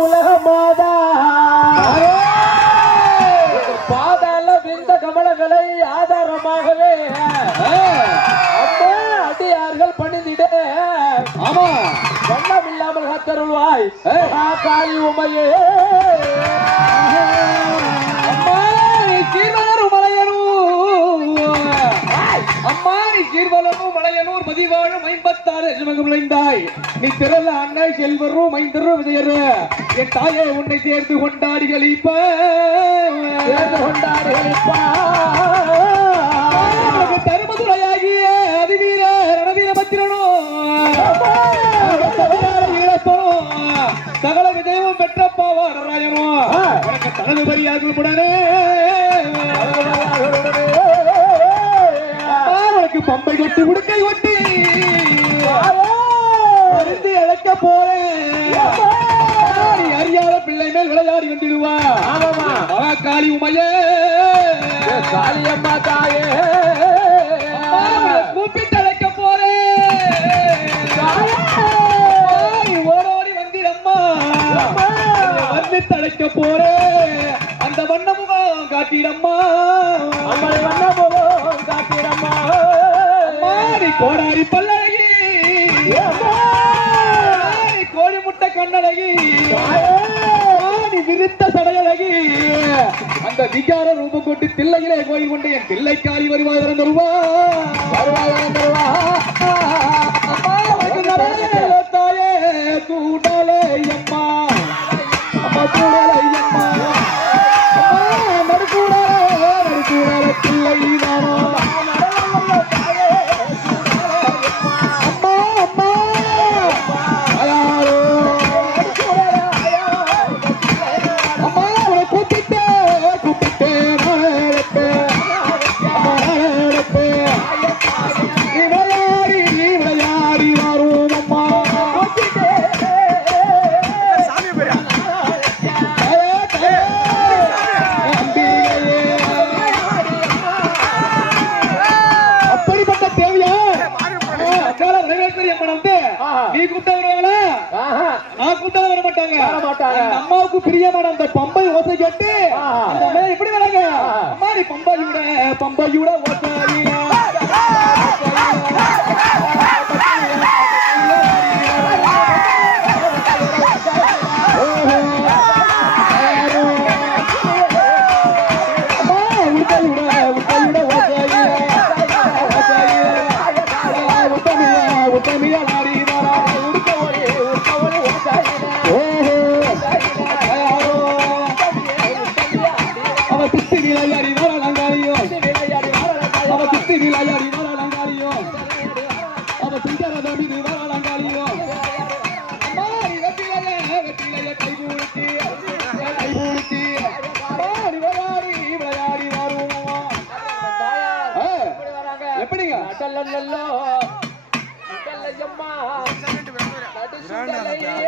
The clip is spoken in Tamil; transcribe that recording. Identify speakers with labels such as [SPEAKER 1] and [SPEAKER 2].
[SPEAKER 1] உலக மாதா பாதாள விந்த கமலங்களை ஆதாரமாகவே அம்மா அடியார்கள் பணிந்திட
[SPEAKER 2] ஆமா.
[SPEAKER 1] வண்ணம் இல்லாமல் காத்தருள்வாய் காளி உமையே.
[SPEAKER 2] அம்மா நீ கீழ்வளரும் மலையனூர். அம்மா நீ கீழ்வளரும் மலையனூர் மதிவாழும் ஐம்பத்தாறு விளைந்தாய் நீ திரள அன்னை செல்வரும் ஐந்தரும் விஜயரு. என் தாயே உன்னை சேர்ந்து கொண்டாடி கழிப்ப உனக்கு தருமதுரையாகிய அதிவீர ரணவீர பத்திரனோ. சகல விஜயமும் பெற்ற பாவாராயனோ உனக்கு தனது பரியாகும் உடனே உனக்கு பம்பை கொட்டி உடுக்கை ஒட்டி அறிந்து இழக்க போறேன் அறியாத பிள்ளை மேல் விளையாடி மகா காளி உமையே.
[SPEAKER 1] காளியம்மா தாயே.
[SPEAKER 2] கூப்பிட்டு அழைக்க போறேன் ஓடோடி வந்திடம்மா உன்னை வந்து போறேன் அந்த வண்ண முகம் காட்டிடம்மா. கோடாரி பல்லழகி. கோழி முட்டை கண்ணழகி. நீ விருத்த சடையழகி. அந்த விகார ரூபம் கொண்டு தில்லையிலே கோயில் கொண்டு என் தில்லைக்காரி வருவாய் திறந்துருவா
[SPEAKER 1] வருவாய் வருவா
[SPEAKER 2] தாயே கூடலை அம்மா அம்மா கூடலை கூப்பிட்ட வருவாங்களா
[SPEAKER 1] ஆஹா.
[SPEAKER 2] நான் கூப்பிட்டா வர மாட்டாங்க
[SPEAKER 1] வர மாட்டாங்க.
[SPEAKER 2] அம்மாவுக்கு பிரியமான அந்த பம்பை ஓசை கேட்டு அம்மா எப்படி வராங்க. அம்மா நீ பம்பையோட பம்பையோட ஓசாரியா
[SPEAKER 1] కళ్ళల్లో కళ్ళయ్యమ్మ నడుచుండలయ్యే